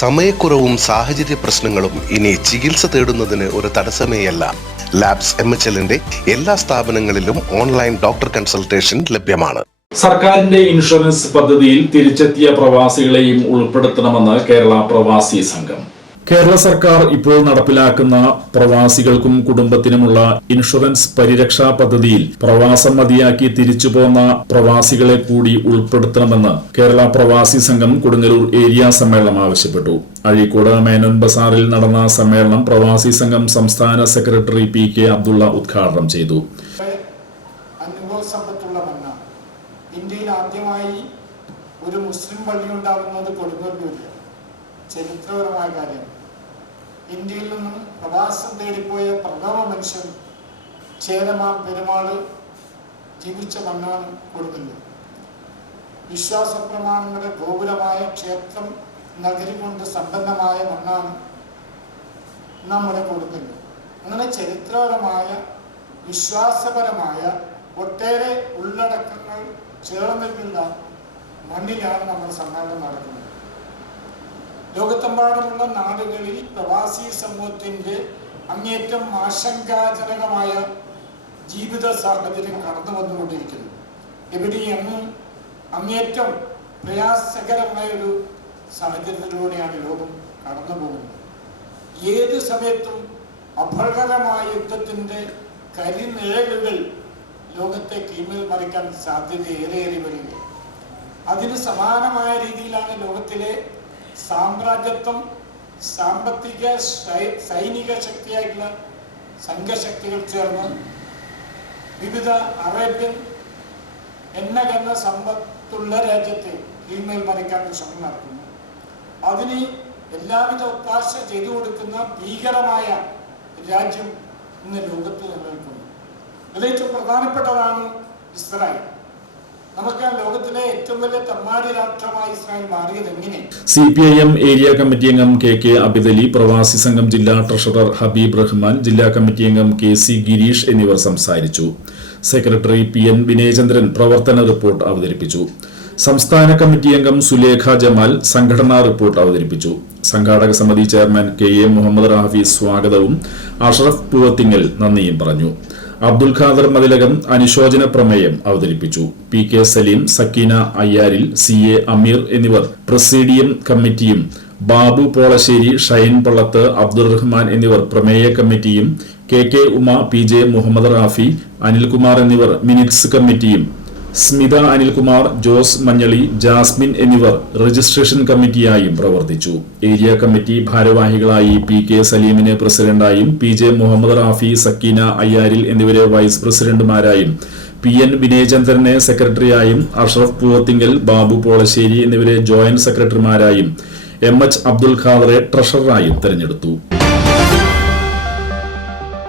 സമയക്കുറവും സാഹചര്യ പ്രശ്നങ്ങളും ഇനി ചികിത്സ തേടുന്നതിന് ഒരു തടസ്സമേയല്ല. ലാബ്സ് എം എച്ച് എല്ലിന്റെ എല്ലാ സ്ഥാപനങ്ങളിലും ഓൺലൈൻ ഡോക്ടർ കൺസൾട്ടേഷൻ ലഭ്യമാണ്. സർക്കാരിന്റെ ഇൻഷുറൻസ് പദ്ധതിയിൽ തിരിച്ചെത്തിയ പ്രവാസികളെയും ഉൾപ്പെടുത്തണമെന്ന് കേരള പ്രവാസി സംഘം. കേരള സർക്കാർ ഇപ്പോൾ നടപ്പിലാക്കുന്ന പ്രവാസികൾക്കും കുടുംബത്തിനുമുള്ള ഇൻഷുറൻസ് പരിരക്ഷാ പദ്ധതിയിൽ പ്രവാസം മതിയാക്കി തിരിച്ചു തിരിച്ചുപോന്ന പ്രവാസികളെ കൂടി ഉൾപ്പെടുത്തണമെന്ന് കേരള പ്രവാസി സംഘം കൊടുങ്ങല്ലൂർ ഏരിയ സമ്മേളനം ആവശ്യപ്പെട്ടു. അഴീക്കോട് മേനോൻ ബസാറിൽ നടന്ന സമ്മേളനം പ്രവാസി സംഘം സംസ്ഥാന സെക്രട്ടറി പി കെ അബ്ദുള്ള ഉദ്ഘാടനം ചെയ്തു. ഇന്ത്യയിൽ ആദ്യമായി ഒരു മുസ്ലിം പള്ളി ഉണ്ടാകുന്നത് കൊടുങ്ങല്ലൂരിൽ ചരിത്രപരമായ കാര്യം. ഇന്ത്യയിൽ നിന്നും പ്രവാസം തേടിപ്പോയ പ്രഥമ മനുഷ്യൻ ചേരമാൻ പെരുമാൾ ജീവിച്ച മണ്ണാണ് കൊടുക്കുന്നത് വിശ്വാസ പ്രമാണങ്ങളുടെ ഗോപുരമായ ക്ഷേത്രം നഗരി കൊണ്ട് സമ്പന്നമായ മണ്ണാണ് നമ്മുടെ കൊടുക്കുന്നത് അങ്ങനെ ചരിത്രപരമായ വിശ്വാസപരമായ ഒട്ടേറെ ഉള്ളടക്കങ്ങൾ ചേർന്നിട്ടുള്ള മണ്ണിലാണ് നമ്മുടെ സമ്മേളനം നടക്കുന്നത്. ലോകത്തെമ്പാടുമുള്ള നാടുകളിൽ പ്രവാസി സമൂഹത്തിന്റെ അങ്ങേറ്റം ആശങ്കാജനകമായ ജീവിത സാഹചര്യം കടന്നു വന്നുകൊണ്ടിരിക്കുന്നു. എവിടെയും അങ്ങേറ്റം പ്രയാസകരമായ ഒരു സാഹചര്യത്തിലൂടെയാണ് ലോകം കടന്നു പോകുന്നത്? ഏത് സമയത്തും അപകടമായ യുദ്ധത്തിന്റെ കരിനിഴലുകൾ ലോകത്തെ കീമിൽ മറിക്കാൻ സാധ്യത ഏറെ ഏറെ വരികയാണ് അതിന് സമാനമായ രീതിയിലാണ് ലോകത്തിലെ സാമ്രാജ്യത്വം സാമ്പത്തിക സൈനിക ശക്തിയായിട്ടുള്ള സംഘശക്തികൾ ചേർന്ന് വിവിധ അറേബ്യൻ എണ്ണകന്ന സമ്പത്തുള്ള രാജ്യത്തെ കീഴ്മേൽ മറിക്കാൻ ശ്രമം നടത്തുന്നു. അതിന് എല്ലാവിധ ഒത്താശ ചെയ്തു കൊടുക്കുന്ന ഭീകരമായ രാജ്യം ഇന്ന് ലോകത്ത് നിലനിൽക്കുന്നു. ഇതിൽ പ്രധാനപ്പെട്ടതാണ് Israel. C P I M area committee അംഗം കെ കെ അബിദലി പ്രവാസി സംഘം ജില്ലാ ട്രഷറർ ഹബീബ് റഹ്മാൻ ജില്ലാ കമ്മിറ്റി അംഗം കെ സി ഗിരീഷ് എന്നിവർ സംസാരിച്ചു. സെക്രട്ടറി പി എൻ വിനയചന്ദ്രൻ പ്രവർത്തന റിപ്പോർട്ട് അവതരിപ്പിച്ചു. സംസ്ഥാന കമ്മിറ്റി അംഗം സുലേഖ ജമാൽ സംഘടനാ റിപ്പോർട്ട് അവതരിപ്പിച്ചു. സംഘാടക സമിതി chairman K A Muhammad Rafi സ്വാഗതവും അഷറഫ് പൂവത്തിങ്ങൽ നന്ദിയും പറഞ്ഞു. അബ്ദുൽ ഖാദർ മതിലകം അനുശോചന പ്രമേയം അവതരിപ്പിച്ചു. P K Saleem Sakeena Ayyaril C A Ameer എന്നിവർ പ്രസീഡിയം കമ്മിറ്റിയും ബാബു പോളശ്ശേരി ഷൈൻ പള്ളത്ത് അബ്ദുറഹ്മാൻ എന്നിവർ പ്രമേയ കമ്മിറ്റിയും K K Uma P J Muhammad Rafi Anilkumar എന്നിവർ മിനിറ്റ്സ് കമ്മിറ്റിയും സ്മിത അനിൽകുമാർ ജോസ് മഞ്ഞളി ജാസ്മിൻ എന്നിവർ രജിസ്ട്രേഷൻ കമ്മിറ്റിയായും പ്രവർത്തിച്ചു. ഏരിയ കമ്മിറ്റി ഭാരവാഹികളായി പി കെ സലീമിനെ പ്രസിഡന്റായും പി ജെ മുഹമ്മദ് റാഫി സക്കീന അയ്യാരിൽ എന്നിവരെ വൈസ് പ്രസിഡന്റുമാരായും പി എൻ വിനയചന്ദ്രനെ സെക്രട്ടറിയായും അഷ്റഫ് പൂവത്തിങ്കൽ ബാബു പോളശ്ശേരി എന്നിവരെ ജോയിന്റ് സെക്രട്ടറിമാരായും എം എച്ച് അബ്ദുൽ ഖാദറെ ട്രഷററായും തെരഞ്ഞെടുത്തു.